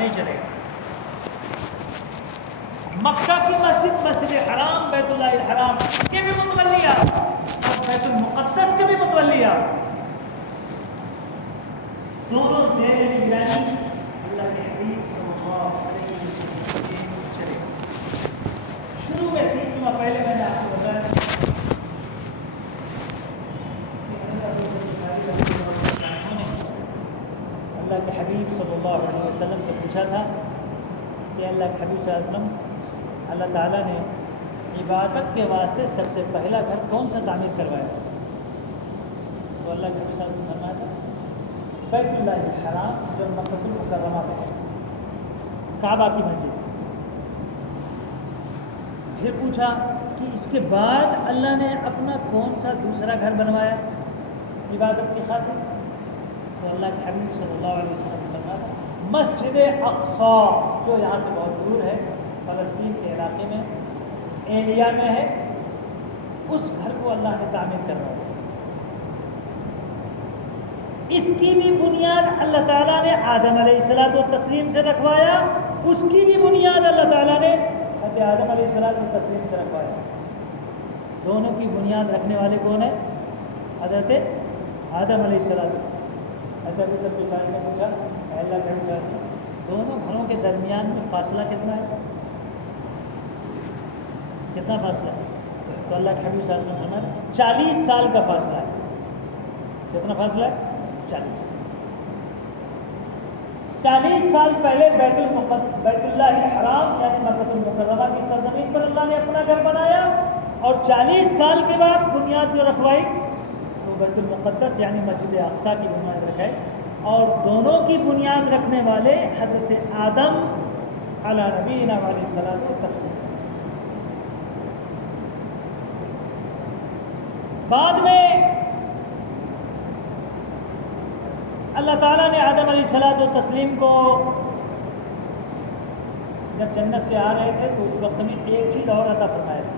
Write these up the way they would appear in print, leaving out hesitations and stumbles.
نہیں چلے گا. مکہ کی مسجد، مسجد حرام، بیت اللہ الحرام، اس کے بھی متولیات اور بیت المقدس کے بھی متولیات، دونوں زیر نگرانی اللہ کے حبیب صلی اللہ علیہ وسلم چلے. شروع میں 3 جمعہ پہلے میں نے آپ کو بتایا اللہ کے حبیب صلی اللہ علیہ وسلم سے پوچھا تھا کہ اللہ کے حبیب صلی اللہ علیہ وسلم، اللہ تعالیٰ نے عبادت کے واسطے سب سے پہلا گھر کون سا تعمیر کروایا؟ تو اللہ کے حبیب صلی اللہ علیہ وسلم فرمایا تھا بیت اللہ الحرام، جو مکہ المکرمہ میں ہے، کعبہ کی مسجد. پھر پوچھا کہ اس کے بعد اللہ نے اپنا کون سا دوسرا گھر بنوایا عبادت کی خاطر؟ تو اللہ کے حبیب صلی اللہ علیہ وسلم نے فرمایا مسجد اقصی، جو یہاں سے بہت دور ہے، فلسطین کے علاقے میں، ایلیا میں ہے، اس گھر کو اللہ نے تعمیر کروایا. اس کی بھی بنیاد اللہ تعالیٰ نے آدم علیہ الصلوۃ والتسلیم سے رکھوایا، اس کی بھی بنیاد اللہ تعالیٰ نے حضرت آدم علیہ الصلوۃ والتسلیم سے رکھوایا. دونوں کی بنیاد رکھنے والے کون ہیں؟ حضرت آدم علیہ الصلوۃ والتسلیم. حضرت ابو ذر غفاری نے پوچھا اے اللہ کے رسول صلی اللہ علیہ وسلم، دونوں گھروں کے درمیان میں فاصلہ کتنا ہے؟ کتنا فاصلہ ہے؟ تو اللہ کے حبیب صلی اللہ علیہ وسلم نے 40 سال کا فاصلہ ہے. کتنا فاصلہ ہے؟ 40 سال. 40 سال پہلے بیت اللہ الحرام یعنی مکہ المکرمہ کی سرزمین پر اللہ نے اپنا گھر بنایا، اور 40 سال کے بعد بنیاد جو رکھوائی تو بیت المقدس یعنی مسجد اقصی کی بنیاد رکھائی. اور دونوں کی بنیاد رکھنے والے حضرت آدم علی نبینا علیہ الصلوۃ والتسلیم. بعد میں اللہ تعالیٰ نے آدم علیہ الصلوۃ والتسلیم کو جب جنت سے آ رہے تھے تو اس وقت میں ایک چیز اور عطا فرمایا تھا.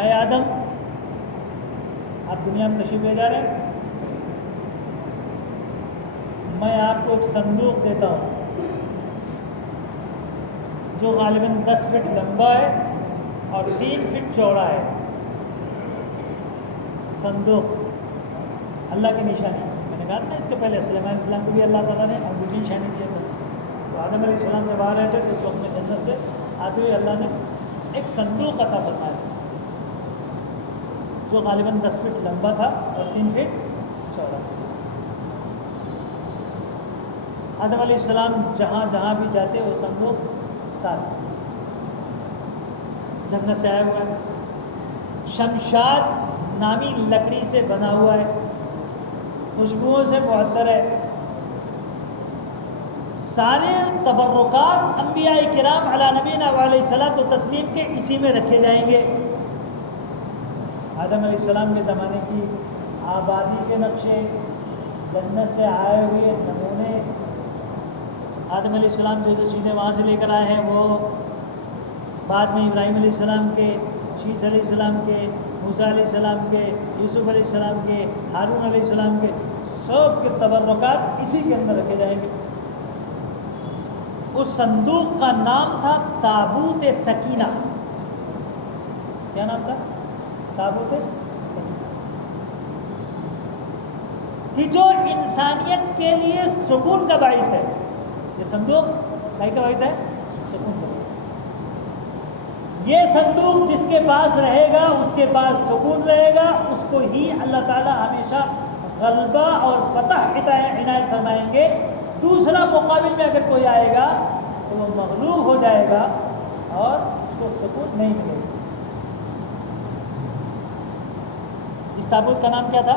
اے آدم، آپ دنیا میں تشریف لے جا رہے ہیں، میں آپ کو ایک صندوق دیتا ہوں جو غالباً 10 فٹ لمبا ہے اور 3 فٹ چوڑا ہے. صندوق اللہ کی نشانی. میں نے کہا نا اس کے پہلے سلیمان علیہ السلام کو بھی اللہ تعالیٰ نے انگوٹھی نشانی دیا تھا. تو آدم علیہ السلام جب آ رہے تھے تو اس وقت میں جنت سے آتے ہوئے اللہ نے ایک صندوق عطا فرمایا تھا جو غالباً 10 فٹ لمبا تھا اور 3 فٹ چوڑا. آدم علیہ السلام جہاں جہاں بھی جاتے وہ صندوق ساتھ جنت سے آیا ہوا ہے. شمشاد نامی لکڑی سے بنا ہوا ہے، خوشبوؤں سے معطر ہے. سارے تبرکات انبیاء کرام علی نبینا علیہ الصلوۃ والتسلیم کے اسی میں رکھے جائیں گے. آدم علیہ السلام کے زمانے کی آبادی کے نقشے، جنت سے آئے ہوئے نمونے، آدم علیہ السلام جو سیدھے وہاں سے لے کر آئے ہیں وہ بعد میں ابراہیم علیہ السلام کے، شیس علیہ السلام کے، موسیٰ علیہ السلام کے، یوسف علیہ السلام کے، ہارون علیہ السلام کے، سب کے تبرکات اسی کے اندر رکھے جائیں گے. اس صندوق کا نام تھا تابوت سکینہ. کیا نام تھا؟ تابوت سکینہ. کہ جو انسانیت کے لیے سکون کا باعث ہے. یہ صندوق کیا کا باعث ہے؟ سکون کا باعث. یہ صندوق جس کے پاس رہے گا اس کے پاس سکون رہے گا، اس کو ہی اللہ تعالیٰ ہمیشہ غلبہ اور فتح عنایت فرمائیں گے. دوسرا مقابل میں اگر کوئی آئے گا تو وہ مغلوب ہو جائے گا اور اس کو سکون نہیں ملے گا. اس تابوت کا نام کیا تھا؟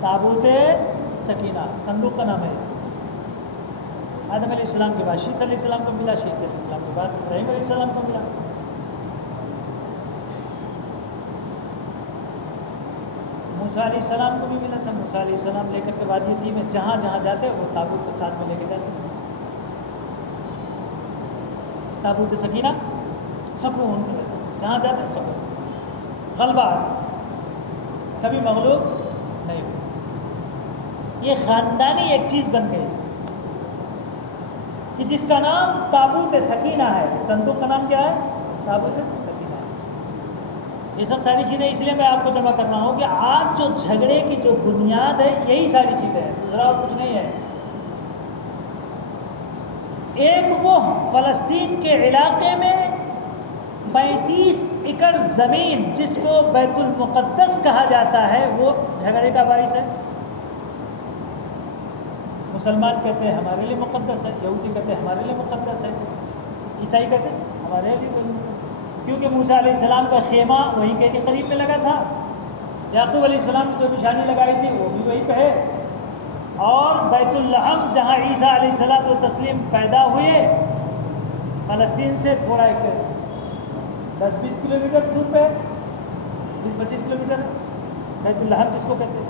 تابوت سکینہ. صندوق کا نام ہے. آدم علیہ السلام کے بعد شیس علیہ السلام کو ملا، شیس علیہ السلام کے بعد ابراہیم علیہ السلام کو ملا. موسیٰ علیہ السلام کو بھی ملا تھا. موسیٰ علیہ السلام لے کر کے وادی تھی میں جہاں جہاں جاتے وہ تابوت کے ساتھ میں لے کے جاتے. تابوت سکینہ سکون سے جہاں جاتے سکون، غلبہ آتا، کبھی مغلوب نہیں ہو. یہ خاندانی ایک چیز بن گئی. کہ جس کا نام تابوت سکینہ ہے. صندوق کا نام کیا ہے؟ تابوت سکینہ ہے. یہ سب ساری چیزیں اس لیے میں آپ کو جمع کرنا ہوں کہ آج جو جھگڑے کی جو بنیاد ہے یہی ساری چیزیں ہیں, دوسرا اور کچھ نہیں ہے. ایک وہ فلسطین کے علاقے میں 35 ایکڑ زمین جس کو بیت المقدس کہا جاتا ہے وہ جھگڑے کا باعث ہے. مسلمان کہتے ہیں ہمارے لیے مقدس ہے, یہودی کہتے ہیں ہمارے لیے مقدس ہے, عیسائی کہتے ہیں ہمارے لیے مقدس, کیونکہ موسیٰ علیہ السلام کا خیمہ وہیں کے قریب میں لگا تھا. یعقوب علیہ السلام کی جو نشانی لگائی تھی وہ بھی وہیں پہ ہے. اور بیت اللحم جہاں عیسیٰ علیہ الصلوۃ والتسلیم پیدا ہوئے, فلسطین سے تھوڑا ایک 10-20 کلومیٹر دور پہ, 20-25 کلومیٹر بیت اللحم جس کو کہتے ہیں,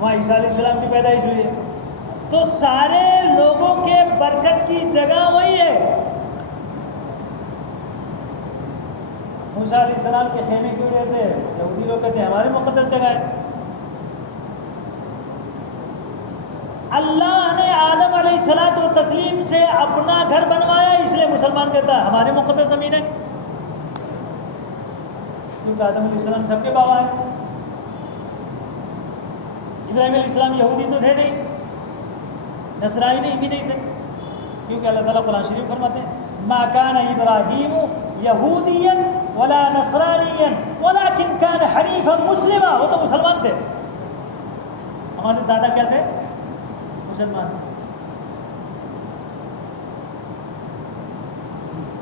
وہاں عیسیٰ علیہ السلام کی پیدائش ہوئی ہے. تو سارے لوگوں کے برکت کی جگہ وہی ہے. موسیٰ علیہ السلام کے خیمے کی وجہ سے یہودی لوگ کہتے ہیں ہماری مقدس جگہ ہے. اللہ نے آدم علیہ الصلوۃ والتسلیم سے اپنا گھر بنوایا, اس لیے مسلمان کہتا ہے ہماری مقدس زمین ہے, کیونکہ آدم علیہ السلام سب کے بابا ہیں. ابراہیم علیہ السلام یہودی تو تھے نہیں, نصرانی بھی نہیں تھے, کیونکہ اللہ تعالیٰ قرآن شریف فرماتے ہیں ما کان ابراہیم یہودیا ولا نصرانیا ولکن کان حنیفا مسلما. وہ تو مسلمان تھے, ہمارے دادا کیا تھے؟ مسلمان تھے.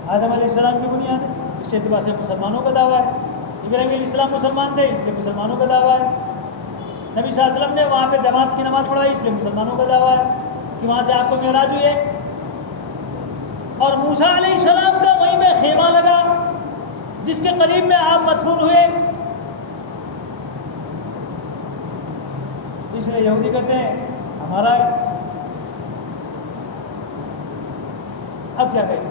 آدم علیہ السلام کی بنیاد ہے, اس اعتبار سے مسلمانوں کا دعویٰ ہے. ابراہیم علیہ السلام مسلمان تھے, اس لیے مسلمانوں کا دعویٰ ہے. نبی صلی اللہ علیہ وسلم نے وہاں پہ جماعت کی نماز پڑھائی, اس لیے مسلمانوں کا دعویٰ ہے کہ وہاں سے آپ کو معراج ہوئی ہے. اور موسیٰ علیہ السلام کا وہیں میں خیمہ لگا جس کے قریب میں آپ مدفون ہوئے, اس لیے یہودی کہتے ہیں ہمارا ہے. اب کیا کہیں,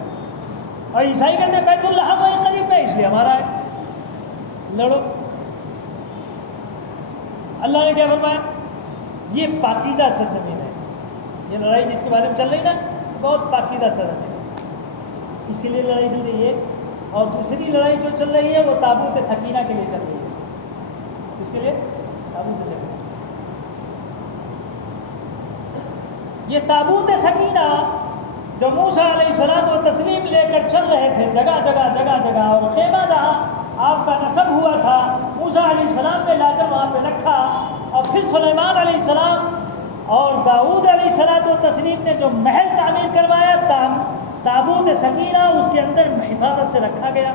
اور عیسائی کہتے ہیں بیت اللحم وہیں قریب میں, اس لیے ہمارا ہے. لڑو. اللہ نے کیا فرمایا؟ یہ پاکیزہ سرزمین ہے. یہ لڑائی جس کے بارے میں چل رہی نا, بہت پاکیزہ سرزمین ہے, اس کے لیے لڑائی چل رہی ہے. اور دوسری لڑائی جو چل رہی ہے وہ تابوت سکینہ کے لیے چل رہی ہے. اس کے لیے تابوت سکینہ. یہ تابوت سکینہ جو موسیٰ علیہ الصلوۃ والتسلیم لے کر چل رہے تھے جگہ جگہ جگہ جگہ, اور خیمہ جہاں آپ کا نصب ہوا تھا موسیٰ علیہ السلام نے لا کر وہاں پہ رکھا. اور پھر سلیمان علیہ السلام اور داؤد علیہ الصلوۃ والتسلیم نے جو محل تعمیر کروایا, تابوت سکینہ اس کے اندر حفاظت سے رکھا گیا.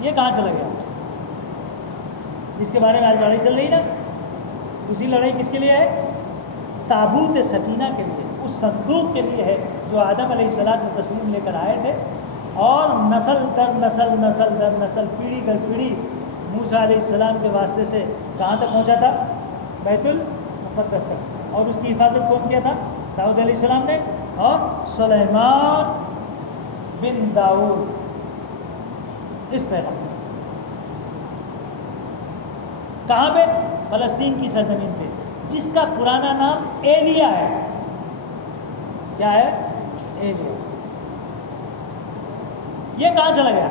یہ کہاں چلا گیا؟ جس کے بارے میں آج لڑائی چل رہی نا, دوسری لڑائی کس کے لیے ہے؟ تابوت سکینہ کے لیے, اس صندوق کے لیے ہے جو آدم علیہ الصلوۃ والتسلیم لے کر آئے تھے. اور نسل در نسل, نسل در نسل, پیڑھی در پیڑھی موسیٰ علیہ السلام کے واسطے سے کہاں تک پہنچا تھا؟ بیت المقدس تک. اور اس کی حفاظت کون کیا تھا؟ داؤد علیہ السلام نے اور سلیمان بن داؤد, اس پیغمبر. کہاں پہ؟ فلسطین کی سرزمین پہ, جس کا پرانا نام ایلیا ہے. کیا ہے؟ ایلیا. یہ کہاں چلا گیا؟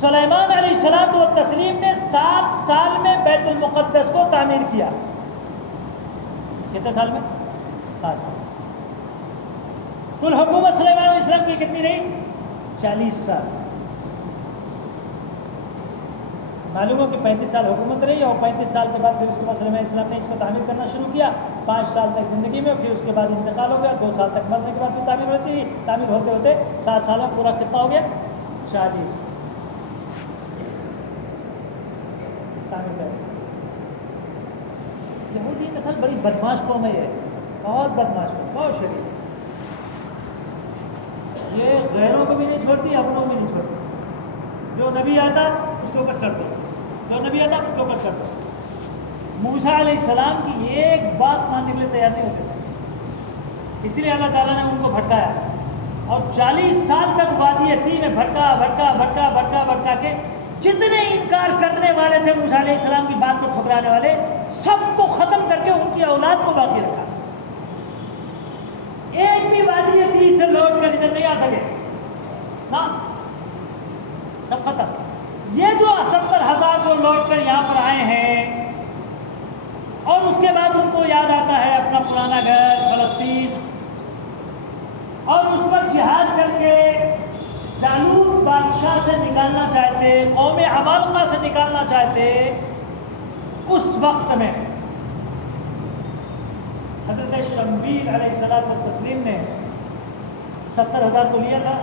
سلیمان علیہ الصلوۃ والتسلیم نے 7 سال میں بیت المقدس کو تعمیر کیا. کتنے سال میں؟ 7 سال. کل حکومت سلیمان علیہ السلام کی کتنی رہی؟ 40 سال. معلوم ہو کہ 35 سال حکومت رہی, اور 35 سال کے بعد پھر اس کے بعد سلیمان علیہ السلام نے اس کو تعمیر کرنا شروع کیا. 5 سال تک زندگی میں, پھر اس کے بعد انتقال ہو گیا. 2 سال تک مرنے کے بعد بھی تعمیر ہوتی رہی. تعمیر ہوتے ہوتے 7 سال میں پورا کتنا ہو گیا؟ 40 تعمیر کر. یہودی نسل بڑی بدماش قوم ہے, بہت بدماش قوم, بہت شریف. یہ غیروں کو بھی نہیں چھوڑتی, اپنوں کو بھی نہیں چھوڑتی. جو نبی آتا اس کے اوپر چڑھتا, جو نبی آتا اس کے اوپر چڑھتا. موسیٰ علیہ السلام کی ایک بات ماننے کے لیے تیار نہیں ہوتے تھے, اسی لیے اللہ تعالیٰ نے ان کو بھٹکایا. اور 40 سال تک وادی تیہ میں بھٹکا بھٹکا بھٹکا بھٹکا بھٹکا کے جتنے انکار کرنے والے تھے موسیٰ علیہ السلام کی بات کو ٹھکرانے والے, سب کو ختم کر کے ان کی اولاد کو باقی رکھا. دن نہیں آ سکے نا، سب ختم۔ یہ جو 70,000 جو لوٹ کر یہاں پر آئے ہیں اور اس کے بعد ان کو یاد آتا ہے اپنا پرانا گھر فلسطین، اور اس پر جہاد کر کے جالوت بادشاہ سے نکالنا چاہتے، قوم عمالقہ سے نکالنا چاہتے، اس وقت میں حضرت شمویل علیہ الصلوۃ والتسلیم نے 70,000 کو لیا تھا۔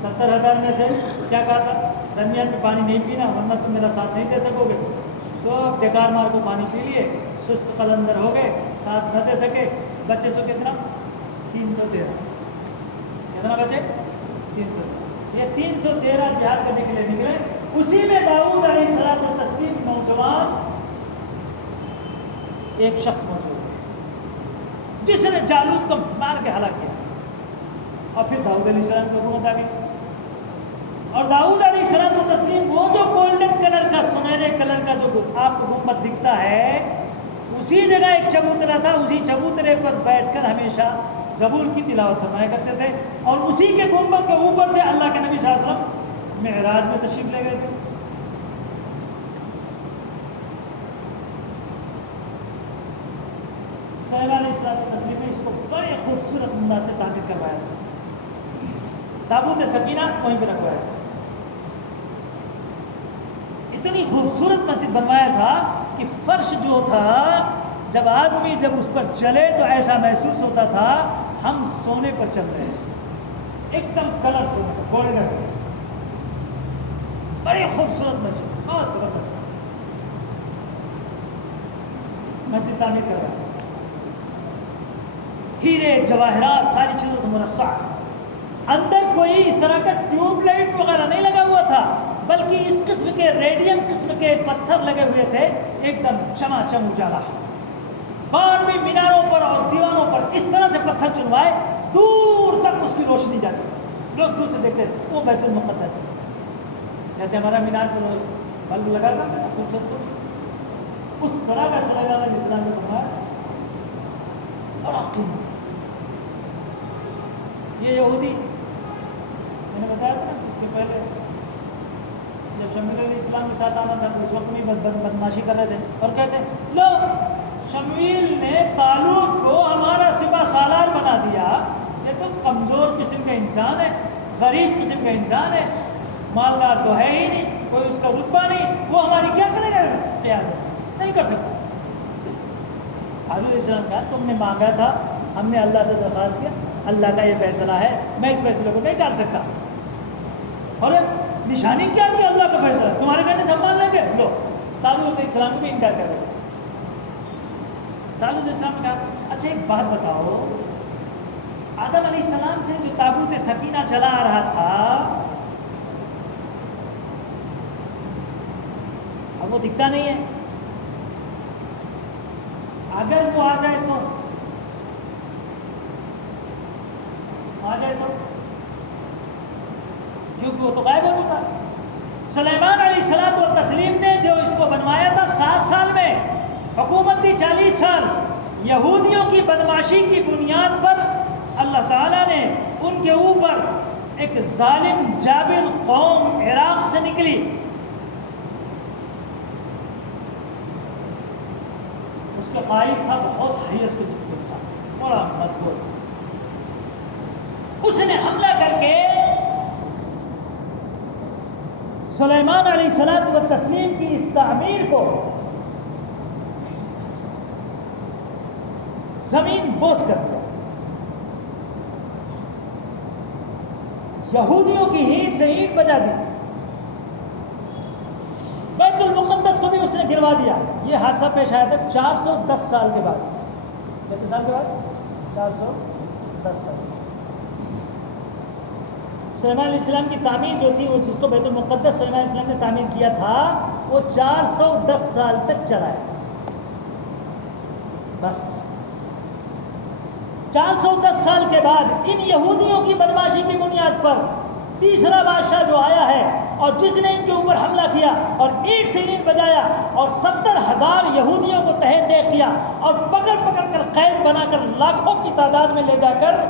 70,000 میں سے کیا کہا تھا؟ درمیان میں پانی نہیں پینا ورنہ تم میرا ساتھ نہیں دے سکو گے۔ سب ڈکار مار کو پانی پی لیے، سست قلندر ہو گئے، ساتھ نہ دے سکے۔ بچے سو کتنا؟ 313۔ کتنا بچے؟ 313۔ یہ 313 جہاد کرنے کے لیے نکلے۔ اسی میں داؤد علیہ الصلوۃ والتسلیم نوجوان ایک شخص موجود جس نے جالوت کو مار کے ہلاک کیا، اور پھر داؤد علیہ السلام کی حکومت آ گئی۔ اور داؤد علیہ السلام و تسلیم وہ جو گولڈن کلر کا، سنہرے کلر کا جو آپ کو گنبد دکھتا ہے، اسی جگہ ایک چبوترا تھا، اسی چبوترے پر بیٹھ کر ہمیشہ زبور کی تلاوت فرمایا کرتے تھے، اور اسی کے گنبد کے اوپر سے اللہ کے نبی صلی اللہ علیہ وسلم معراج میں تشریف لے گئے تھے۔ سلیمان علیہ السلام و تسلیم نے اس کو بڑے خوبصورت انداز سے تعمیر کروایا تھا، تابوت سکینہ وہیں پہ رکھوایا تھا۔ اتنی خوبصورت مسجد بنوایا تھا کہ فرش جو تھا، جب آدمی جب اس پر چلے تو ایسا محسوس ہوتا تھا ہم سونے پر چل رہے ہیں، ایک دم کلر سونے گولڈن، بڑی خوبصورت مسجد، بہت زبردست مسجد تعمیر کر رہا ہے، ہیرے جواہرات ساری چیزوں سے مرصع۔ اندر کوئی اس طرح کا ٹیوب لائٹ وغیرہ نہیں لگا ہوا تھا، بلکہ اس قسم کے ریڈیم قسم کے پتھر لگے ہوئے تھے، ایک دم چما چم اجالا۔ بار میں میناروں پر اور دیواروں پر اس طرح سے پتھر چنوائے دور تک اس کی روشنی جاتی، لوگ دور سے دیکھتے وہ بیت المقدس ہے، جیسے ہمارا مینار پر بلب لگا تھا خوبصورت، اس طرح کا سلیمان علیہ السلام نے بنوایا، بڑا قیمت۔ یہ یہودی میں نے بتایا تھا نا کہ اس کے پہلے جب شمویل علیہ السلام کے ساتھ آنا تھا تو اس وقت بھی بدماشی کر رہے تھے اور کہتے لو شمویل نے طالوت کو ہمارا سپہ سالار بنا دیا، یہ تو کمزور قسم کا انسان ہے، غریب قسم کا انسان ہے، مالدار تو ہے ہی نہیں، کوئی اس کا رتبہ نہیں، وہ ہماری کیا کرے گا قیادت؟ نہیں کر سکتا۔ ہارون علیہ السلام کہا تم نے مانگا تھا، ہم نے اللہ سے درخواست کیا، اللہ کا یہ فیصلہ ہے، میں اس فیصلے کو نہیں ٹال سکتا۔ اور نشانی کیا کہ اللہ کا فیصلہ ہے، تمہارے کہنے سے ہم مان لیں گے؟ لو طالوت علیہ السلام کو بھی انکار کر دیا۔ طالوت علیہ السلام نے کہا اچھا ایک بات بتاؤ، آدم علیہ السلام سے جو تابوت سکینہ چلا آ رہا تھا اب وہ دکھتا نہیں ہے، اگر وہ آ جائے تو کیونکہ وہ تو غائب ہو چکا۔ سلیمان علیہ الصلوۃ والتسلیم نے جو اس کو بنوایا تھا 7 سال میں، حکومت تھی 40 سال، یہودیوں کی بدماشی کی بنیاد پر اللہ تعالیٰ نے ان کے اوپر ایک ظالم جابر قوم عراق سے نکلی، اس کا قائد تھا بہت حیث قسم کا انسان، بڑا مضبوط، اس نے حملہ کر کے سلیمان علیہ الصلوۃ والتسلیم کی اس تعمیر کو زمین بوس کر دیا، یہودیوں کی اینٹ سے اینٹ بجا دی، بیت المقدس کو بھی اس نے گروا دیا۔ یہ حادثہ پیش آیا تھا 410 سال کے بعد، کتنے سال کے بعد؟ 410 سال۔ سلیمان علیہ السلام کی تعمیر جو تھی، وہ جس کو بیت المقدس سلیمان علیہ السلام نے تعمیر کیا تھا، وہ 410 سال تک چلا ہے، بس 410 سال کے بعد ان یہودیوں کی بدماشی کی بنیاد پر تیسرا بادشاہ جو آیا ہے اور جس نے ان کے اوپر حملہ کیا اور اینٹ سے اینٹ بجایا اور 70,000 یہودیوں کو تحت دیکھ کیا اور پکڑ پکڑ کر قید بنا کر لاکھوں کی تعداد میں لے جا کر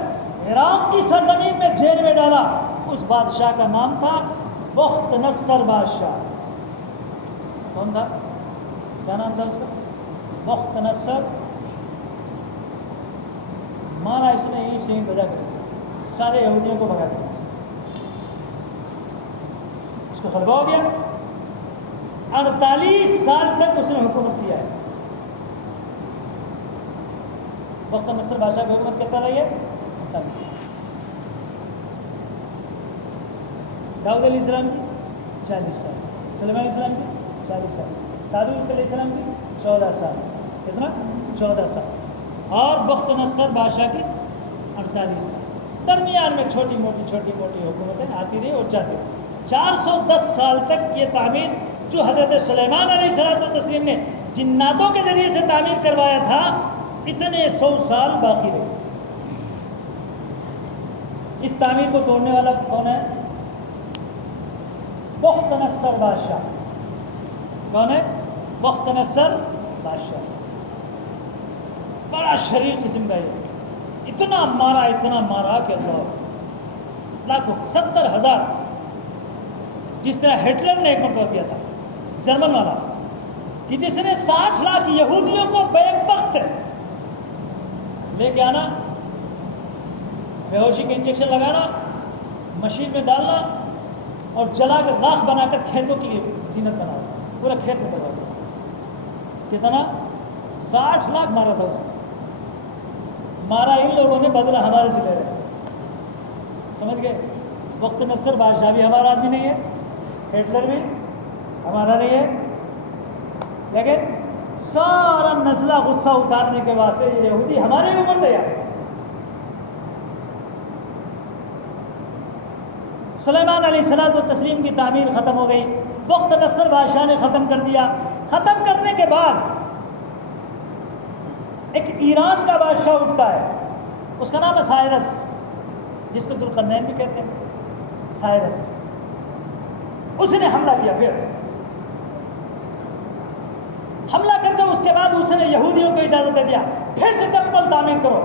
عراق کی سرزمین میں جیل میں ڈالا. اس بادشاہ کا نام تھا بخت نصر بادشاہ. کون تھا؟ کیا نام تھا اس کا؟ بخت نصر. مارا اس نے یہیں سے ہی بجا کر دیا, سارے یہودیوں کو بھگا دیا, اس کو غلبہ ہو گیا. 48 سال تک اس نے حکومت کیا ہے. بخت نصر بادشاہ کی حکومت کتنا رہی ہے؟ 48 سال. داؤد علیہ السلام کی 40 سال, سلیمان علیہ السلام کی 40 سال, داؤد علیہ السلام کی 14 سال. کتنا؟ 14 سال. اور بخت نصر بادشاہ کی 48 سال. درمیان میں چھوٹی موٹی حکومتیں آتی رہی اور جاتی رہی. 410 سال تک یہ تعمیر جو حضرت سلیمان علیہ الصلوۃ والتسلیم نے جناتوں کے ذریعے سے تعمیر کروایا تھا, اتنے 100 سال باقی رہے. اس تعمیر کو توڑنے والا کون ہے؟ بخت نصر بادشاہ. کون ہے؟ بخت نصر بادشاہ. بڑا شریر قسم کا یہ, اتنا مارا کہ اللہ لاکھوں 70,000. جس طرح ہٹلر نے ایک مرتبہ کیا تھا, جرمن والا, کہ جس نے 60 لاکھ یہودیوں کو بیک وقت لے کے آنا, بے ہوشی کے انجیکشن لگانا, مشین میں ڈالنا اور جلا کر راکھ بنا کر کھیتوں کی زینت بنا, پورا کھیت میں دبا دیا. کتنا؟ 60 لاکھ مارا تھا اس نے. مارا ان لوگوں نے, بدلہ ہمارے سے لے رہے. سمجھ گئے؟ بخت نصر بادشاہ بھی ہمارا آدمی نہیں ہے, ہٹلر بھی ہمارا نہیں ہے, لیکن سارا نزلہ غصہ اتارنے کے واسطے یہ یہودی ہمارے اوپر تیار ہے. سلیمان علیہ الصلوۃ والتسلیم کی تعمیر ختم ہو گئی. بخت نصر بادشاہ نے ختم کر دیا. ختم کرنے کے بعد ایک ایران کا بادشاہ اٹھتا ہے, اس کا نام ہے سائرس, جس کو ذوالقرنین بھی کہتے ہیں. سائرس, اس نے حملہ کیا. پھر حملہ کر کے اس کے بعد اس نے یہودیوں کو اجازت دے دیا پھر سے ٹیمپل تعمیر کرو.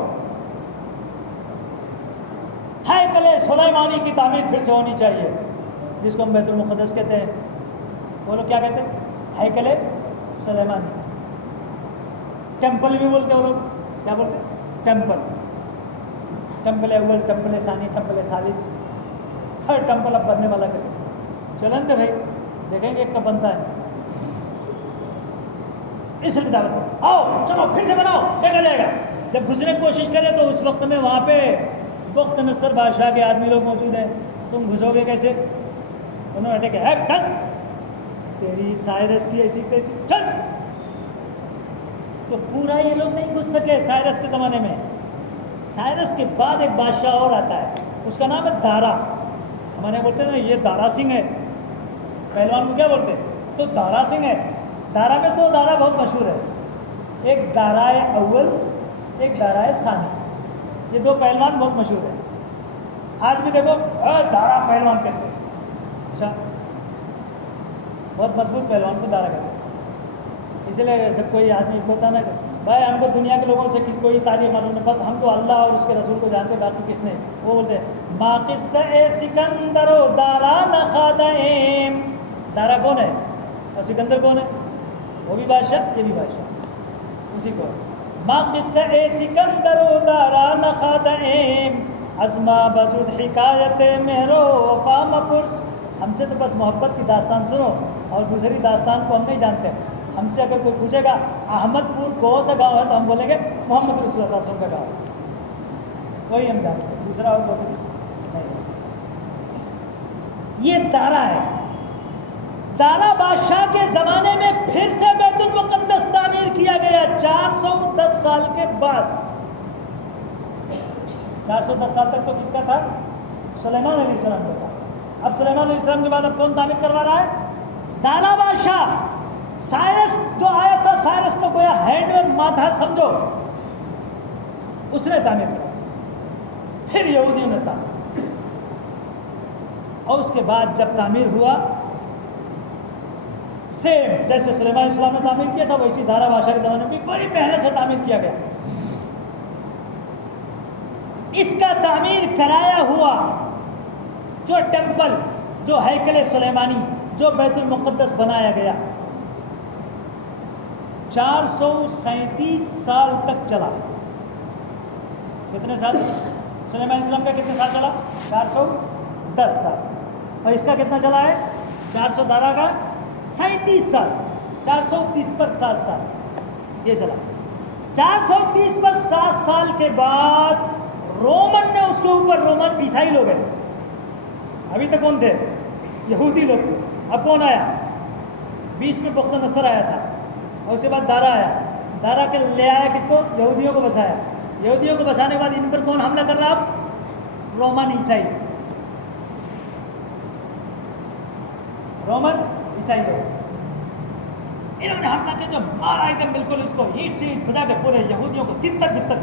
ہیکل سلیمانی کی تعمیر پھر سے ہونی چاہیے, جس کو ہم بیت المقدس کہتے ہیں. وہ لوگ کیا کہتے ہیں؟ ہیکل سلیمانی. ٹیمپل بھی بولتے ہیں وہ لوگ. کیا بولتے ہیں؟ ٹیمپل. ٹیمپل اول, ٹیمپل ثانی, ٹیمپل ثالث, 3rd ٹیمپل اب بننے والا کہتے ہیں. چلیں گے بھائی, دیکھیں گے ایک کب بنتا ہے. اس لیے دعوت آؤ, چلو پھر سے بناؤ, دیکھا جائے گا. جب گھسنے کی کوشش کرے تو اس وقت میں وہاں پہ بخت نصر بادشاہ کے آدمی لوگ موجود ہیں. تم گھسو گے کیسے؟ انہوں نے کہا چل, تیری سائرس کی ایسی کیسی, چل. تو پورا یہ لوگ نہیں گھس سکے سائرس کے زمانے میں. سائرس کے بعد ایک بادشاہ اور آتا ہے, اس کا نام ہے دارا. ہمارے بولتے ہیں نا یہ دارا سنگھ ہے, پہلوان کو کیا بولتے ہیں؟ تو دارا سنگھ ہے. دارا میں 2 دارا بہت مشہور ہے, ایک دارائے اول, ایک دارائے ثانی. یہ 2 پہلوان بہت مشہور ہیں. آج بھی دیکھو دارا پہلوان کہتے ہیں. اچھا, بہت مضبوط پہلوان کو دارا کہتے ہیں. اسی لیے جب کوئی آدمی ہوتا نا کہ بھائی ہم کو دنیا کے لوگوں سے کوئی تعلیم معلوم نہیں, بس ہم تو اللہ اور اس کے رسول کو جانتے, باقی کس نے, وہ بولتے ہیں ما قصہ سکندر و دارا نخادئیم. دارا کون ہے اور سکندر کون ہے؟ وہ بھی بادشاہ, یہ بھی بادشاہ, اسی کو. ما قصہ سکندر و دارا نخادئیم ازما بجز حکایت مہرو وفا مپرس. ہم سے تو بس محبت کی داستان سنو, اور دوسری داستان کو ہم نہیں جانتے. ہم سے اگر کوئی پوچھے گا احمد پور کون سا گاؤں ہے, تو ہم بولیں گے محمد رسول اللہ صلی اللہ علیہ وسلم کا گاؤں, وہی ہم جانتے ہیں, دوسرا اور کون سا نہیں. یہ دارا ہے. دارا بادشاہ کے زمانے میں پھر سے بیت المقدس تعمیر کیا گیا 410 سال کے بعد. 410 سال تک تو کس کا تھا؟ سلیمان علیہ السلام کا تھا. اب سلیمان علیہ السلام کے بعد اب کون تعمیر کروا رہا ہے؟ دارا بادشاہ. سائرس جو آیا تھا, سائرس کو گویا ہینڈ میں ماتھا سمجھو, اس نے تعمیر کیا. پھر یہودیوں نے تعمیر, اور اس کے بعد جب تعمیر ہوا سیم جیسے سلیمان علیہ السلام نے تعمیر کیا تھا, ویسی دارا بادشاہ کے زمانے میں بھی بڑی محنت سے تعمیر کیا گیا. اس کا تعمیر کرایا ہوا جو ٹیمپل، جو ہیکل سلیمانی، جو بیت المقدس بنایا گیا، 437 سال تک چلا۔ کتنے سال؟ سلیمان اسلام کا کتنے سال چلا؟ 410 سال۔ اور اس کا کتنا چلا ہے؟ 412 کا 37 سال، 430 پر 7 سال یہ چلا۔ 430 پر 7 سال کے بعد رومن نے اس کے اوپر، رومن عیسائی لوگ ہیں، ابھی تک کون تھے؟ یہودی لوگ تھے۔ اب کون آیا؟ بیچ میں بخت نصر آیا تھا، اور اس کے بعد دارا آیا۔ دارا کے لے آیا کس کو؟ یہودیوں کو بسایا۔ یہودیوں کو بسانے کے بعد ان پر کون حملہ کر رہا؟ اب رومن عیسائی، رومن عیسائی لوگ انہوں نے حملہ کیا، جو مارا ایک دم بالکل اس کو اینٹ سے اینٹ بجا کے پورے یہودیوں کو تتر بتر۔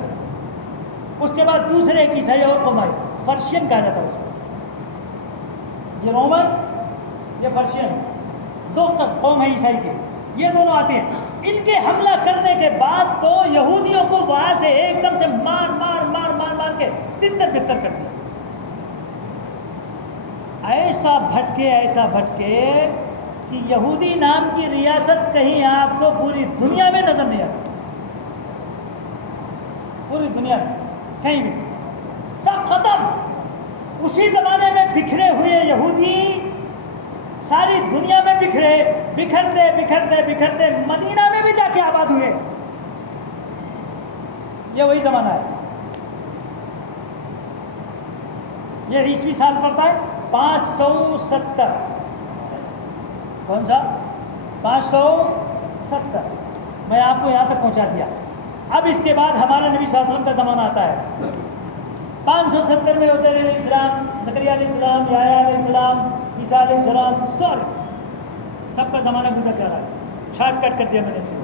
اس کے بعد دوسرے ایک عیسائی اور قوم آئی، فرشین کہا جاتا ہے اس کو۔ یہ رومن، یہ فرشین، دو قوم ہے عیسائی کی، یہ دونوں آتے ہیں۔ ان کے حملہ کرنے کے بعد تو یہودیوں کو وہاں سے ایک دم سے مار مار مار مار مار کے تتر بتر کر دیا۔ ایسا بھٹکے کہ یہودی نام کی ریاست کہیں آپ کو پوری دنیا میں نظر نہیں آتی، پوری دنیا میں کہیں بھی سب ختم۔ اسی زمانے میں بکھرے ہوئے یہودی ساری دنیا میں بکھرتے مدینہ میں بھی جا کے آباد ہوئے۔ یہ وہی زمانہ ہے۔ یہ عیسوی سال پڑتا ہے 570۔ کون سا؟ 570۔ میں آپ کو یہاں تک پہنچا دیا۔ اب اس کے بعد ہمارے نبی صلی اللہ علیہ وسلم کا زمانہ آتا ہے۔ 570 میں عزیر علیہ السلام، زکریا علیہ السلام، یحییٰ علیہ السلام، عیسیٰ علیہ السلام، سب کا زمانہ گزر جا رہا ہے۔ شارٹ کٹ کر دیا میں نے اسے۔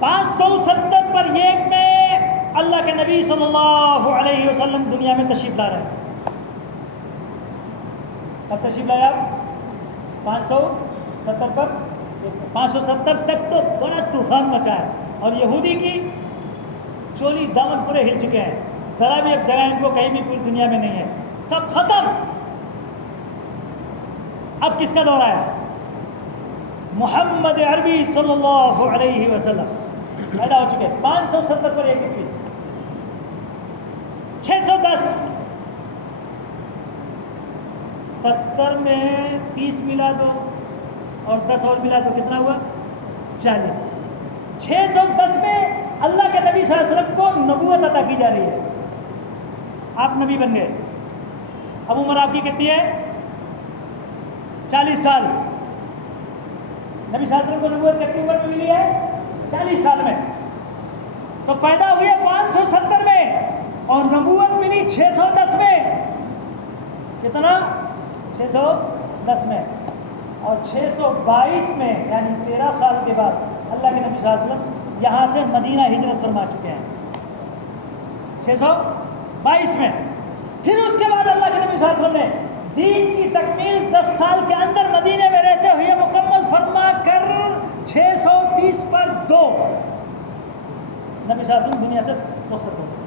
570 پر ایک میں اللہ کے نبی صلی اللہ علیہ وسلم دنیا میں تشریف لا رہے ہیں۔ کب تشریف لایا آپ؟ 570 پر۔ 570 تک تو بڑا طوفان مچا ہے، اور یہودی کی چولی دامن پورے ہل چکے ہیں، ذرا بھی اب جگہ ان کو کہیں بھی پوری دنیا میں نہیں ہے، سب ختم۔ اب کس کا دور آیا؟ محمد عربی صلی اللہ علیہ وسلم پیدا ہو چکے۔ 570 پر ایک عیسوی، 610، 70 میں 30 ملا دو اور 10 اور ملا دو، کتنا ہوا؟ 40۔ 610 میں اللہ کے نبی صلی اللہ علیہ وسلم کو نبوت عطا کی جا رہی ہے، آپ نبی بن گئے۔ اب عمر آپ کی کتنی ہے؟ 40 سال۔ نبی صلی اللہ علیہ وسلم کو نبوت کتنی عمر میں ملی ہے؟ 40 سال میں۔ تو پیدا ہوئے 570 میں اور نبوت ملی 610 میں۔ کتنا؟ 610 میں۔ اور 622 میں یعنی 13 سال کے بعد اللہ کے نبی صلی اللہ علیہ وسلم یہاں سے مدینہ ہجرت فرما چکے ہیں، 622 میں۔ پھر اس کے بعد اللہ کے نبی صلی اللہ علیہ وسلم نے دین کی تکمیل 10 سال کے اندر مدینے میں رہتے ہوئے مکمل فرما کر 630 پر 2 نبی صلی اللہ علیہ وسلم دنیا سے رخصت ہو گئے۔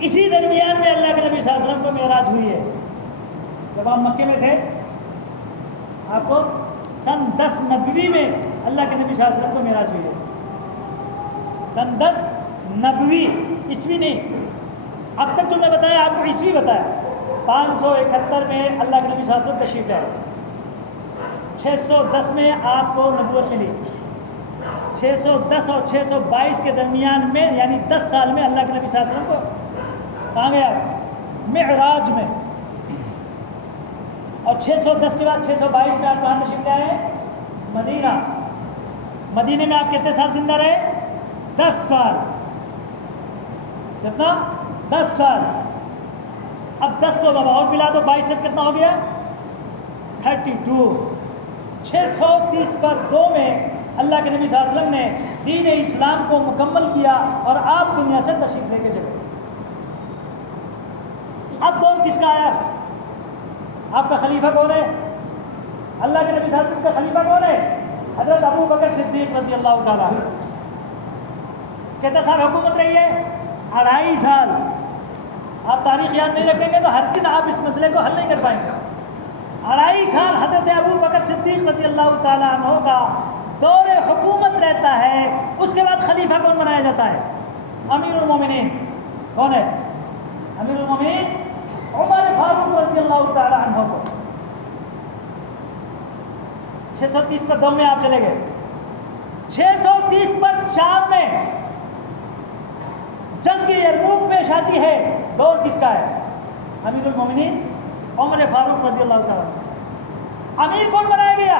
اسی درمیان میں اللہ کے نبی صلی اللہ علیہ وسلم کو معراج ہوئی ہے۔ جب آپ مکے میں تھے، آپ کو سن 10 نبوی میں اللہ کے نبی صلی اللہ علیہ وسلم کو معراج ہوئی ہے۔ سن 10 نبوی، عیسوی نہیں۔ اب تک جو میں بتایا آپ کو عیسوی بتایا۔ 571 میں اللہ کے نبی صلی اللہ علیہ وسلم تشریف لائے، 610 میں آپ کو نبوت ملی۔ 610 اور 622 کے درمیان میں یعنی 10 سال میں اللہ کے نبی صلی اللہ علیہ وسلم کو کہاں گیا؟ معراج میں۔ اور 610 کے بعد 622 میں آپ کہاں تشریف لائے ہیں؟ مدینہ۔ مدینے میں آپ کتنے سال زندہ رہے؟ 10 سال۔ کتنا؟ 10 سال۔ اب 10 کو بابا اور ملا دو، 22 سے کتنا ہو گیا؟ 32۔ 630 پر 2 میں اللہ کے نبی صلی اللہ علیہ وسلم نے دین اسلام کو مکمل کیا اور آپ دنیا سے تشریف لے کے چلے۔ اب دور کس کا آیا؟ آپ کا خلیفہ کون ہے؟ اللہ کے نبی صلی اللہ علیہ وسلم کا خلیفہ کون ہے؟ حضرت ابو بکر صدیق رضی اللہ تعالیٰ۔ کتنے سال حکومت رہی ہے؟ 2.5 سال. آپ تاریخ یاد نہیں رکھیں گے تو ہرگز آپ اس مسئلے کو حل نہیں کر پائیں گے. 2.5 سال حضرت ابو بکر صدیق رضی اللہ تعالیٰ عنہ کا دور حکومت رہتا ہے. اس کے بعد خلیفہ کون بنایا جاتا ہے؟ امیر المومنین. کون ہے امیر المومنین؟ عمر فاروق رضی اللہ تعالیٰ عنہ کو. 630 پر 2 میں آپ چلے گئے. 630 پر 4 میں جنگ یرموک پیش آتی ہے. دور کس کا ہے؟ امیر المومنین عمر فاروق رضی اللہ تعالیٰ. امیر کون بنایا گیا؟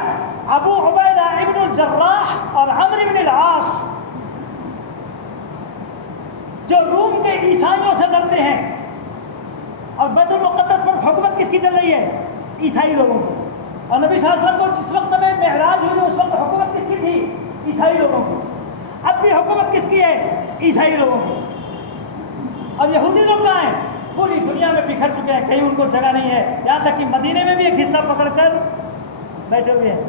ابو عبیدہ ابن الجراح اور عمرو بن العاص، جو روم کے عیسائیوں سے لڑتے ہیں. اور بیت المقدس پر حکومت کس کی چل رہی ہے؟ عیسائی لوگوں کی. اور نبی صلی اللہ علیہ وسلم کو جس وقت میں معراج ہوئی اس وقت حکومت کس کی تھی؟ عیسائی لوگوں کی. اب بھی حکومت کس کی ہے؟ عیسائی لوگوں کی. اب یہودی لوگ کہاں ہیں؟ پوری دنیا میں بکھر چکے ہیں، کہیں ان کو جگہ نہیں ہے. یہاں تک کہ مدینے میں بھی ایک حصہ پکڑ کر بیٹھے ہوئے ہیں،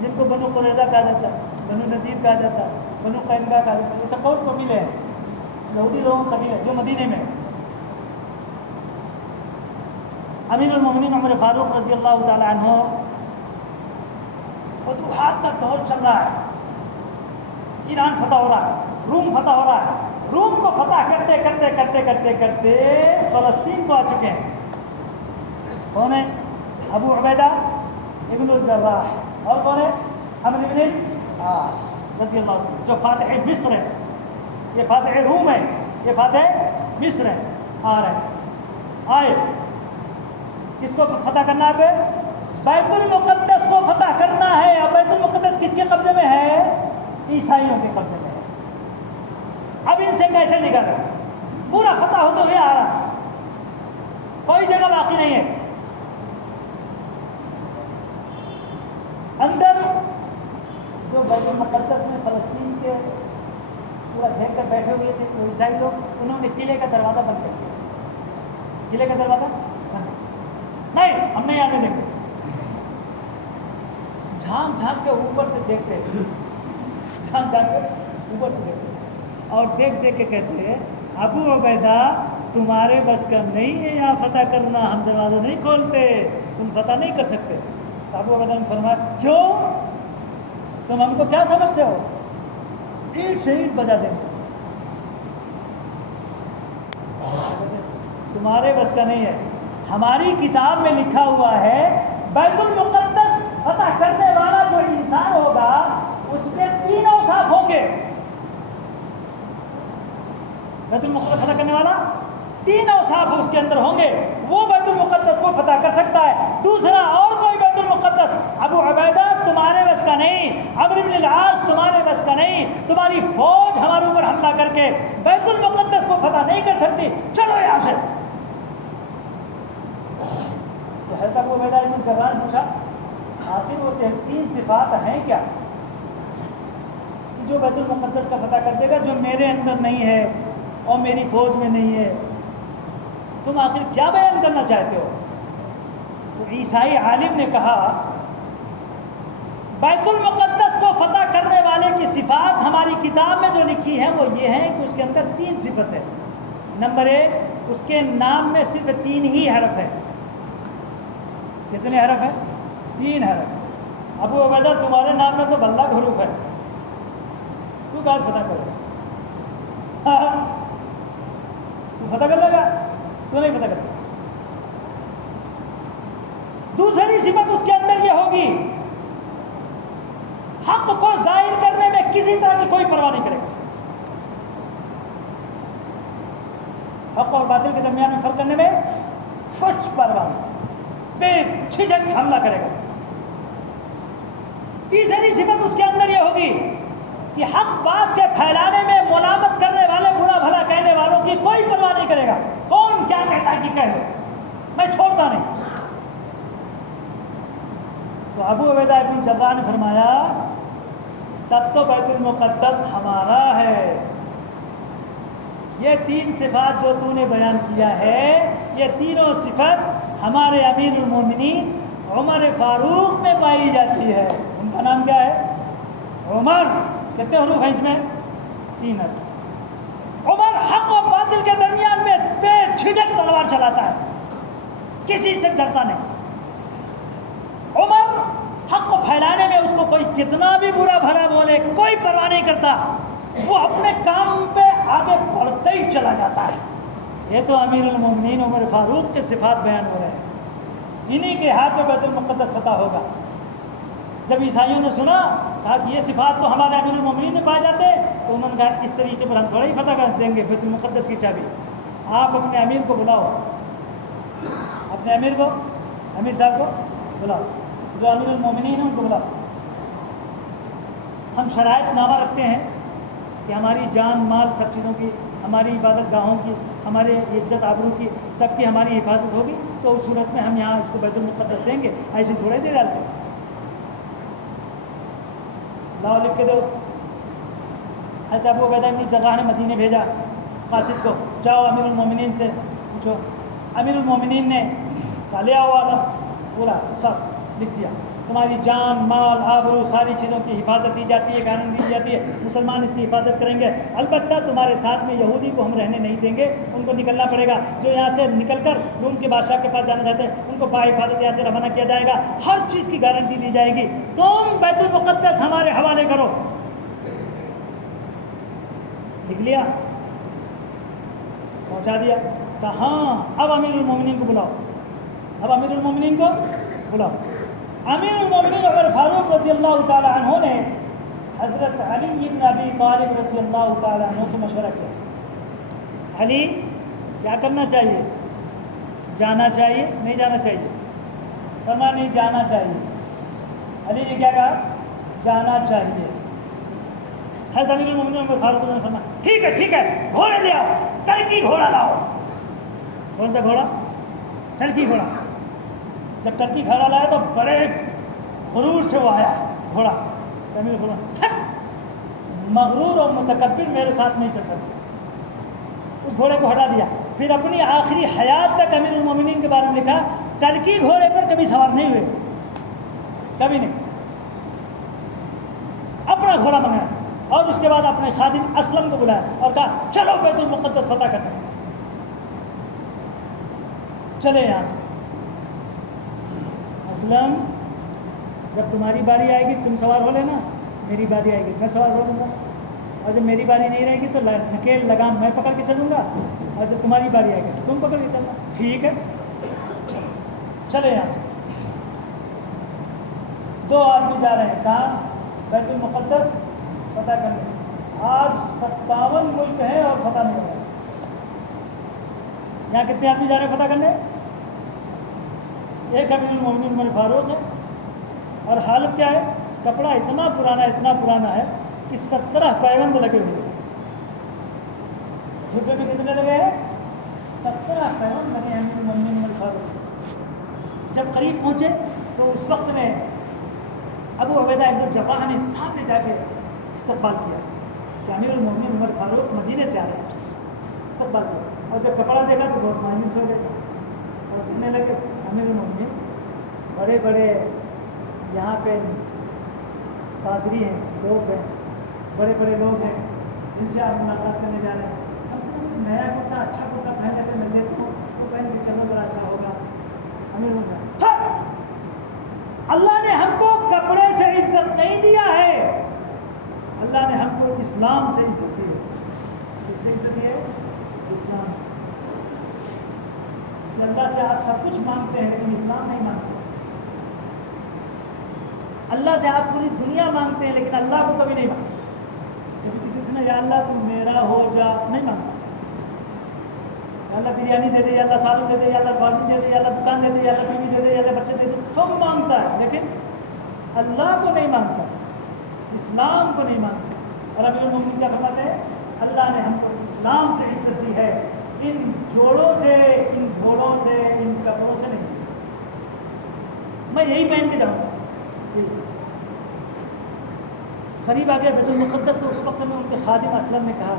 جن کو بنو قریظہ کہا جاتا ہے، بنو نذیر کہا جاتا ہے، بنو قینقاع کہا جاتا ہے. یہ سب بہت قبیلے ہیں، یہودی لوگوں کے قبیلے جو مدینے میں. امیر المومنین عمر فاروق رضی اللہ تعالی عنہ، فتوحات کا دور چل رہا ہے. ایران فتح ہو رہا ہے، روم فتح ہو رہا ہے. روم کو فتح کرتے کرتے کرتے کرتے کرتے فلسطین کو آ چکے ہیں. کون ہے؟ ابو عبیدہ ابن الجراح. اور کون ہے؟ عمرو بن العاص رضی اللہ عنہ، جو فاتح مصر ہے. یہ فاتح روم ہے، یہ فاتح مصر ہے. آ رہے ہیں، آئے. کس کو فتح کرنا ہے؟ بیت المقدس کو فتح کرنا ہے. اب بیت المقدس کس کے قبضے میں ہے؟ عیسائیوں کے قبضے میں ہے. اب ان سے کیسے نکالیں؟ پورا فتح ہوتے ہوئے آ رہا ہے، کوئی جگہ باقی نہیں ہے. اندر جو بیت المقدس میں فلسطین کے پورا گھیر کر بیٹھے ہوئے تھے وہ عیسائی لوگ، انہوں نے قلعے کا دروازہ بند کر دیا. قلعے کا دروازہ بند نہیں، ہم نہیں آنے دیں گے. جھانک جھانک کے اوپر سے دیکھتے، جھانک جھانک کے اوپر سے دیکھتے، اور دیکھ دیکھ کے کہتے ہیں ابو عبیدہ تمہارے بس کا نہیں ہے یہاں فتح کرنا، ہم دروازہ نہیں کھولتے، تم فتح نہیں کر سکتے. تو ابو عبیدہ نے فرمایا کیوں؟ تم ہم کو کیا سمجھتے ہو؟ اینٹ سے اینٹ بجا دیں گے. تمہارے بس کا نہیں ہے. ہماری کتاب میں لکھا ہوا ہے بیت المقدس فتح کرنے والا جو انسان ہوگا اس کے 3 اوصاف ہوں گے. بیت المقدس فتح کرنے والا 3 اوصاف اس کے اندر ہوں گے، وہ بیت المقدس کو فتح کر سکتا ہے. دوسرا، اور کوئی بیت المقدس، ابو عبیدہ تمہارے بس کا نہیں، عمرو بن العاص تمہارے بس کا نہیں، تمہاری فوج ہمارے اوپر حملہ کر کے بیت المقدس کو فتح نہیں کر سکتی، چلو یہاں سے. تو حضرت ابو عبیدہ ابن الجراح نے پوچھا آخر وہ 3 صفات ہیں کیا کہ جو بیت المقدس کا فتح کر دے گا، جو میرے اندر نہیں ہے اور میری فوج میں نہیں ہے؟ تم آخر کیا بیان کرنا چاہتے ہو؟ تو عیسائی عالم نے کہا بیت المقدس کو فتح کرنے والے کی صفات ہماری کتاب میں جو لکھی ہے وہ یہ ہے کہ اس کے اندر 3 صفت ہے. نمبر 1، اس کے نام میں صرف 3 ہی حرف ہے. کتنے حرف ہیں؟ 3 حرف. ابو عبیدہ تمہارے نام میں تو بلّہ حروف ہے، تو کہاں سے فتح کرے گا؟ تو فتح کر لے گا؟ تو نہیں فتح کر سکتا. دوسری صفت اس کے اندر یہ ہوگی حق کو ظاہر کرنے میں کسی طرح کی کوئی پرواہ نہیں کرے گا. حق اور باطل کے درمیان میں فرق کرنے میں کچھ پرواہ نہیں، بے جھجک حملہ کرے گا. تیسری صفت اس کے اندر یہ ہوگی کہ حق بات کے پھیلانے میں ملامت کرنے والے، برا بھلا کہنے والوں کی کوئی پرواہ نہیں کرے گا. کون کیا کہتا ہے کہ کہہ لو، میں چھوڑتا نہیں. تو ابو عبیدہ ابن الجراح نے فرمایا تب تو بیت المقدس ہمارا ہے. یہ 3 صفات جو تو نے بیان کیا ہے، یہ تینوں صفت ہمارے امیر المومنین عمر فاروق میں پائی جاتی ہے. ان کا نام کیا ہے؟ عمر. کتنے حروف ہیں اس میں؟ عمر حق و باطل کے درمیان میں بے جھجک تلوار چلاتا ہے، کسی سے ڈرتا نہیں۔ عمر حق کو پھیلانے میں اس کو کوئی کتنا بھی برا بھلا بولے کوئی پرواہ نہیں کرتا، وہ اپنے کام پہ آگے بڑھتے ہی چلا جاتا ہے۔ یہ تو امیر المومنین عمر فاروق کے صفات بیان ہو رہے ہیں، انہی کے ہاتھ میں بیت المقدس فتح ہوگا۔ جب عیسائیوں نے سنا کہا کہ یہ صفات تو ہمارے امیر المومنین میں پائے جاتے ہیں، تو انہوں نے کہا اس طریقے پر ہم تھوڑا ہی فتح کر دیں گے بیت المقدس کی چابی۔ آپ اپنے امیر کو بلاؤ، اپنے امیر کو، امیر صاحب کو بلاؤ، جو امیر المومنین ہیں ان کو بلاؤ۔ ہم شرائط نامہ رکھتے ہیں کہ ہماری جان مال سب چیزوں کی، ہماری عبادت گاہوں کی، ہمارے عزت آبرو کی، سب کی ہماری حفاظت ہوگی، تو اس صورت میں ہم یہاں اس کو بیت المقدس دیں گے، ایسے تھوڑے دے ڈالتے ہیں۔ لاؤ لکھ کے دو۔ حضرت ابو عبیدہ بن جراح نے مدینے بھیجا قاصد کو، جاؤ امیر المومنین سے پوچھو۔ امیر المومنین نے کہا لے آؤ آدم، بولا سب لکھ دیا، تمہاری جان مال آبرو ساری چیزوں کی حفاظت دی جاتی ہے، گارنٹی دی جاتی ہے، مسلمان اس کی حفاظت کریں گے، البتہ تمہارے ساتھ میں یہودی کو ہم رہنے نہیں دیں گے، ان کو نکلنا پڑے گا، جو یہاں سے نکل کر روم کے بادشاہ کے پاس جانا چاہتے ہیں ان کو باحفاظت یہاں سے روانہ کیا جائے گا، ہر چیز کی گارنٹی دی جائے گی، تم بیت المقدس ہمارے حوالے کرو۔ لکھ لیا، پہنچا دیا، کہا ہاں اب امیر المومنین کو بلاؤ، اب امیر المومنین کو بلاؤ۔ امیر المومنین عمر فاروق رضی اللہ تعالی عنہ نے حضرت علی بن ابی طالب رضی اللہ تعالی عنہ سے مشورہ کیا، علی کیا کرنا چاہیے، جانا چاہیے نہیں جانا چاہیے؟ فرمایا نہیں جانا چاہیے۔ علی نے کیا کہا؟ جانا چاہیے۔ حضرت امیر المومنین عمر فاروق نے فرمایا ٹھیک ہے ٹھیک ہے، گھوڑے لے آؤ، ٹرکی گھوڑا لاؤ۔ کون سا گھوڑا؟ ٹرکی گھوڑا۔ جب ٹرکی گھوڑا لایا تو بڑے غرور سے وہ آیا گھوڑا، امیر فرمایا مغرور اور متکبر میرے ساتھ نہیں چل سکتے، اس گھوڑے کو ہٹا دیا۔ پھر اپنی آخری حیات تک امیر المومنین کے بارے میں لکھا ٹرکی گھوڑے پر کبھی سوار نہیں ہوئے، کبھی نہیں، اپنا گھوڑا منگایا، اور اس کے بعد اپنے خادم اسلم کو بلایا اور کہا چلو بیت المقدس فتح کرنے، چلے یہاں سے۔ اسلم جب تمہاری باری آئے گی تم سوار ہو لینا، میری باری آئے گی میں سوار ہو لوں گا، اور جب میری باری نہیں رہے گی تو نکیل لگام میں پکڑ کے چلوں گا، اور جب تمہاری باری آئے گی تو تم پکڑ کے چلنا۔ ٹھیک ہے چلے یہاں سے۔ دو آدمی جا رہے ہیں کہاں؟ بیت المقدس فتح کرنے۔ آج 57 ملک ہیں اور فتح نہیں ہو رہا۔ یہاں کتنے آدمی جا رہے ہیں فتح کرنے؟ ایک امیر المومنین عمر فاروق ہے، اور حالت کیا ہے؟ کپڑا اتنا پرانا ہے کہ 17 پیوند لگے ہوئے ہیں۔ جھبے میں کتنے لگے ہیں؟ 17 پیوند لگے ہیں امیر المومنین عمر فاروق۔ جب قریب پہنچے تو اس وقت میں ابو عبیدہ بن جراح نے سامنے جا کے استقبال کیا کہ امیر المومنین عمر فاروق مدینے سے آ رہے ہیں، استقبال کیا، اور جب کپڑا دیکھا تو بہت مایوس ہو گئے اور کہنے لگے امیر المومنین بڑے بڑے یہاں پہ پادری ہیں، لوگ ہیں، بڑے بڑے لوگ ہیں، ان سے آپ ملاقات کرنے جا رہے ہیں، ہم سے نیا کرتا اچھا کرتا پہن لیتے مل لیتے ہو تو پہن کے چلو ذرا اچھا ہوگا۔ امیر المومنین اللہ نے ہم کو کپڑے سے عزت نہیں دیا ہے، اللہ نے ہم کو اسلام سے عزت دی ہے۔ کس سے عزت دی ہے؟ اسلام سے۔ اللہ سے آپ سب کچھ مانگتے ہیں لیکن اسلام نہیں مانگتے، اللہ سے آپ پوری دنیا مانگتے ہیں لیکن اللہ کو کبھی نہیں مانگتے۔ کبھی کسی سے یا اللہ تم میرا ہو جا نہیں مانگتا، یا اللہ بریانی دے دے، یا اللہ سالن دے دے، یا اللہ گاڑی دے دے، یا اللہ دکان دے دے، یا اللہ بیوی دے دے، یا اللہ بچے دے دے، سب مانگتا ہے لیکن اللہ کو نہیں مانگتا، اسلام کو نہیں مانگتا۔ اور امیر المومنین کیا فرماتے ہیں؟ اللہ نے ہم کو اسلام سے عزت دی ہے، ان جوڑوں سے، ان گھوڑوں سے، ان کپڑوں سے نہیں۔ میں یہی پہن کے جاؤں گا۔ قریب آ گیا بیت المقدس تو اس وقت میں ان کے خادم اسلم نے کہا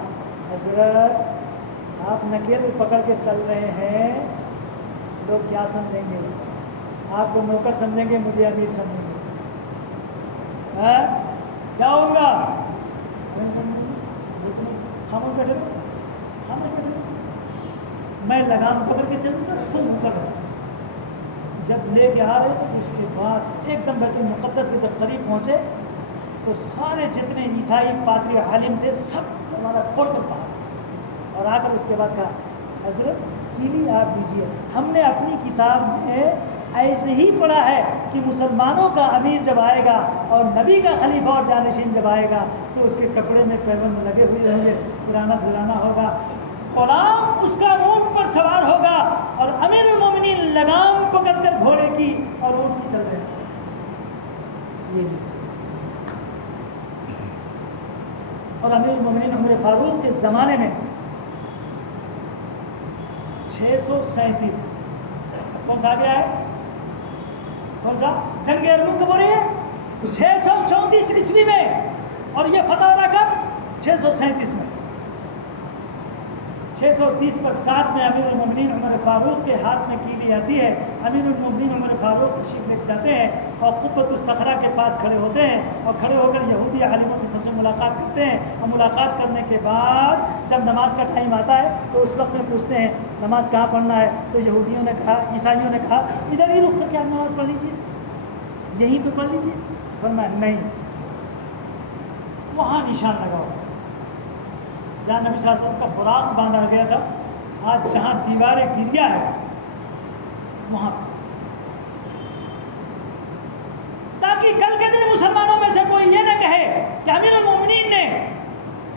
حضرت آپ نکیل پکڑ کے چل رہے ہیں، لوگ کیا سمجھیں گے؟ آپ کو نوکر سمجھیں گے، مجھے امیر سمجھیں گے، کیا ہوگا؟ خاموش بیٹھے رہو، خاموش بیٹھے رہو، میں لگام پکڑ کے چلوں گا، تم کر رہے۔ جب لے کے آ رہے تھے تو اس کے بعد ایک دم بیت المقدس کے جب قریب پہنچے تو سارے جتنے عیسائی پادری عالم تھے سب ہمارا کھول کر باہر، اور آ کر اس کے بعد کہا حضرت پیلی آپ دیجیے، ہم نے اپنی کتاب میں ایسے ہی پڑھا ہے کہ مسلمانوں کا امیر جب آئے گا اور نبی کا خلیفہ اور جانشین جب آئے گا تو اس کے کپڑے میں پیبند لگے ہوئے ہوں گے، پرانا دھرانا ہوگا، غلام اس کا اونٹ پر سوار ہوگا اور امیر المومنین لگام پکڑ کر گھوڑے کی اور اونٹ کی چل رہے ہیں۔ یہ لیجیے، اور امیر المومنین عمر فاروق کے زمانے میں 637 کون سا آ گیا ہے؟ کون سا؟ جنگ ارمک کب ہو رہی ہے؟ 634 عیسوی میں، اور یہ فتح ہو رہا کب؟ 637 میں۔ 630 پر 7 میں امیر المومنین عمر فاروق کے ہاتھ میں کیلی آتی ہے۔ امیر المومنین عمر فاروق تشریف لے جاتے ہیں اور قبۃ الصخرہ کے پاس کھڑے ہوتے ہیں، اور کھڑے ہو کر یہودی عالموں سے سب سے ملاقات کرتے ہیں، اور ملاقات کرنے کے بعد جب نماز کا ٹائم آتا ہے تو اس وقت میں پوچھتے ہیں نماز کہاں پڑھنا ہے؟ تو یہودیوں نے کہا، عیسائیوں نے کہا ادھر ہی رک کر کے آپ نماز پڑھ لیجیے، یہیں پہ پڑھ لیجیے۔ فرمایا نہیں، وہاں نشان لگاؤ جہاں نبی صلی اللہ علیہ وسلم کا براق باندھا گیا تھا، آج جہاں دیوار گریا ہے وہاں، تاکہ کل کے دن مسلمانوں میں سے کوئی یہ نہ کہے کہ امیر المومنین نے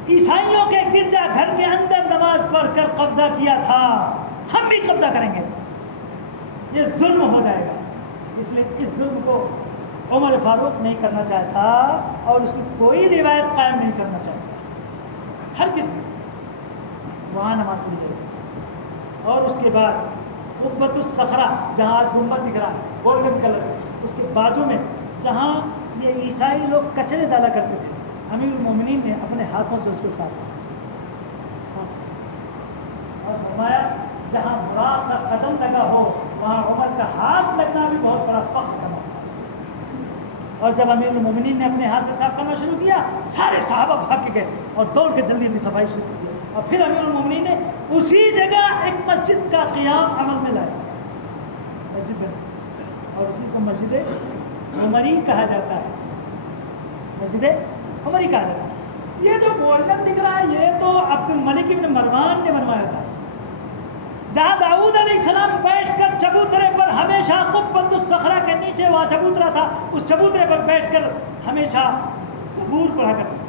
عیسائیوں کے گرجا گھر کے اندر نماز پڑھ کر قبضہ کیا تھا، ہم بھی قبضہ کریں گے، یہ ظلم ہو جائے گا۔ اس لیے اس ظلم کو عمر فاروق نہیں کرنا چاہتا اور اس کی کوئی روایت قائم نہیں کرنا چاہتا، ہر کس نے وہاں نماز پڑھی جائے گی۔ اور اس کے بعد قبۃ الصخرہ جہاں آج گنبد دکھ رہا ہے گولڈن کلر، اس کے بازو میں جہاں یہ عیسائی لوگ کچرے ڈالا کرتے تھے، امیر المومنین نے اپنے ہاتھوں سے اس کو صاف کیا، اور فرمایا جہاں براق کا قدم لگا ہو وہاں عمر کا ہاتھ لگنا بھی بہت بڑا فخر کا موقع۔ اور جب امیر المومنین نے اپنے ہاتھ سے صاف کرنا شروع کیا، سارے صحابہ بھاگ کے گئے اور دوڑ کے جلدی جلدی صفائی شروع کی، اور پھر امیر المومنین نے اسی جگہ ایک مسجد کا قیام عمل میں لایا، مسجد بنی، اور اسی کو مسجد عمری کہا جاتا ہے، مسجد عمری کہا جاتا ہے۔ یہ جو گولڈن دکھ رہا ہے یہ تو عبد الملک ابن مروان نے بنوایا تھا، جہاں داؤد علیہ السلام بیٹھ کر چبوترے پر ہمیشہ قبۃ الصخرہ کے نیچے وہاں چبوترا تھا، اس چبوترے پر بیٹھ کر ہمیشہ زبور پڑھا کرتے تھے،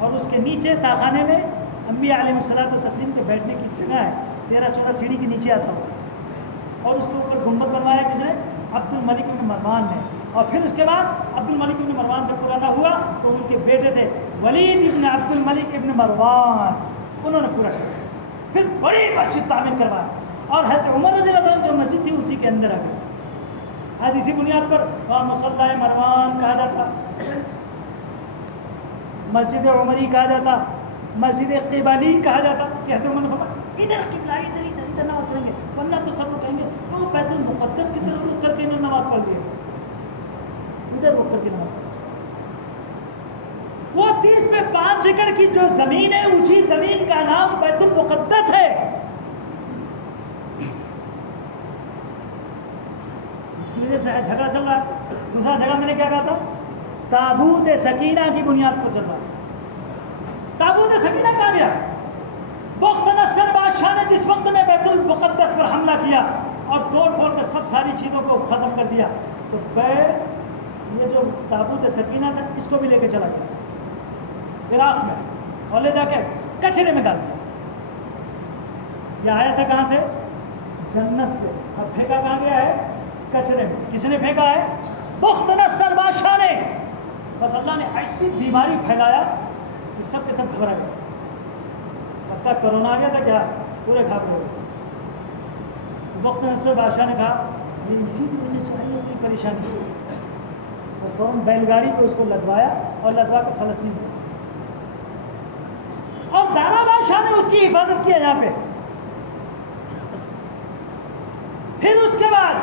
اور اس کے نیچے تاخانے میں انبیاء علیہ الصلوۃ والتسلیم کے بیٹھنے کی جگہ ہے، 13-14 سیڑھی کے نیچے آتا ہوا، اور اس کے اوپر گنبد بنوایا کس نے؟ عبد الملک ابن مروان نے۔ اور پھر اس کے بعد عبد الملک ابن مروان سے پورا نہ ہوا تو ان کے بیٹے تھے ولید ابن عبد الملک ابن مروان، انہوں نے پورا کیا، پھر بڑی مسجد تعمیر کروایا، اور حضرت عمر رضی اللہ عنہ جو مسجد تھی اسی کے اندر آ گئی۔ آج اسی بنیاد پر مصلی مروان کہا جاتا، مسجد عمری کہا جاتا، مسجد قبلی کہا جاتا، کہ حضرت عمر نے فرمایا ادھر قبلہ، ادھر نماز پڑھیں گے، ورنہ تو سب لوگ کہیں گے وہ بیت المقدس کی طرف رک کر کے انہوں نے نماز پڑھ لی، ادھر رک کر کے نماز پڑھ۔ وہ 30 پہ 5 ایکڑ کی جو زمین ہے اسی زمین کا نام بیت المقدس ہے۔ اس کی وجہ سے جھگڑا چل رہا ہے۔ دوسرا جگہ میں نے کیا کہا تھا؟ تابوت سکینہ کی بنیاد پر چل رہا ہے۔ تابوت سکینہ کہاں گیا؟ بخت نصر بادشاہ نے جس وقت میں بیت المقدس پر حملہ کیا اور توڑ پھوڑ کر سب ساری چیزوں کو ختم کر دیا، تو یہ جو تابوت سکینہ تھا اس کو بھی لے کے چلا گیا عراق میں، اور لے جا کے کچرے میں ڈال دیا۔ یہ آیا تھا کہاں سے؟ جنت سے، اب پھینکا کہاں گیا ہے؟ کچرے میں۔ کس نے پھینکا ہے؟ بخت نصر بادشاہ نے۔ بس اللہ نے ایسی بیماری پھیلایا کہ سب کے سب گھبرا گئے، اب تک کرونا آ گیا تھا کیا، پورے گھبرے ہو گئے۔ بخت نصر بادشاہ نے کہا یہ اسی کی وجہ سے آئی ہے کوئی پریشانی، بس فوراً بیل گاڑی پہ اس کو لدوایا اور لدوا کر فلسطین بھیج دیا، اور دارا بادشاہ نے اس کی حفاظت کیا یہاں پہ۔ پھر اس کے بعد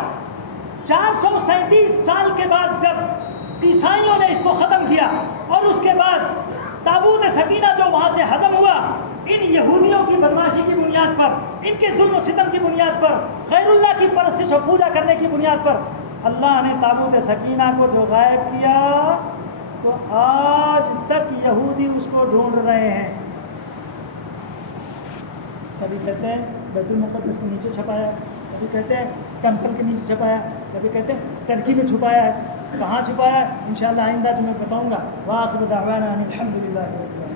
437 سال کے بعد جب عیسائیوں نے اس کو ختم کیا، اور اس کے بعد تابوت سکینہ جو وہاں سے ہضم ہوا ان یہودیوں کی بدماشی کی بنیاد پر، ان کے ظلم و ستم کی بنیاد پر، غیر اللہ کی پرستش و پوجا کرنے کی بنیاد پر اللہ نے تابوت سکینہ کو جو غائب کیا تو آج تک یہودی اس کو ڈھونڈ رہے ہیں۔ کبھی کہتے ہیں بیت المقدس کے نیچے چھپایا، کبھی کہتے ہیں ٹیمپل کے نیچے چھپایا، کبھی کہتے ہیں ترکی میں چھپایا ہے، کہاں چھپایا ہے انشاءاللہ آئندہ جو میں بتاؤں گا۔ وآخر دعوانا ان الحمد للہ رب العالمین۔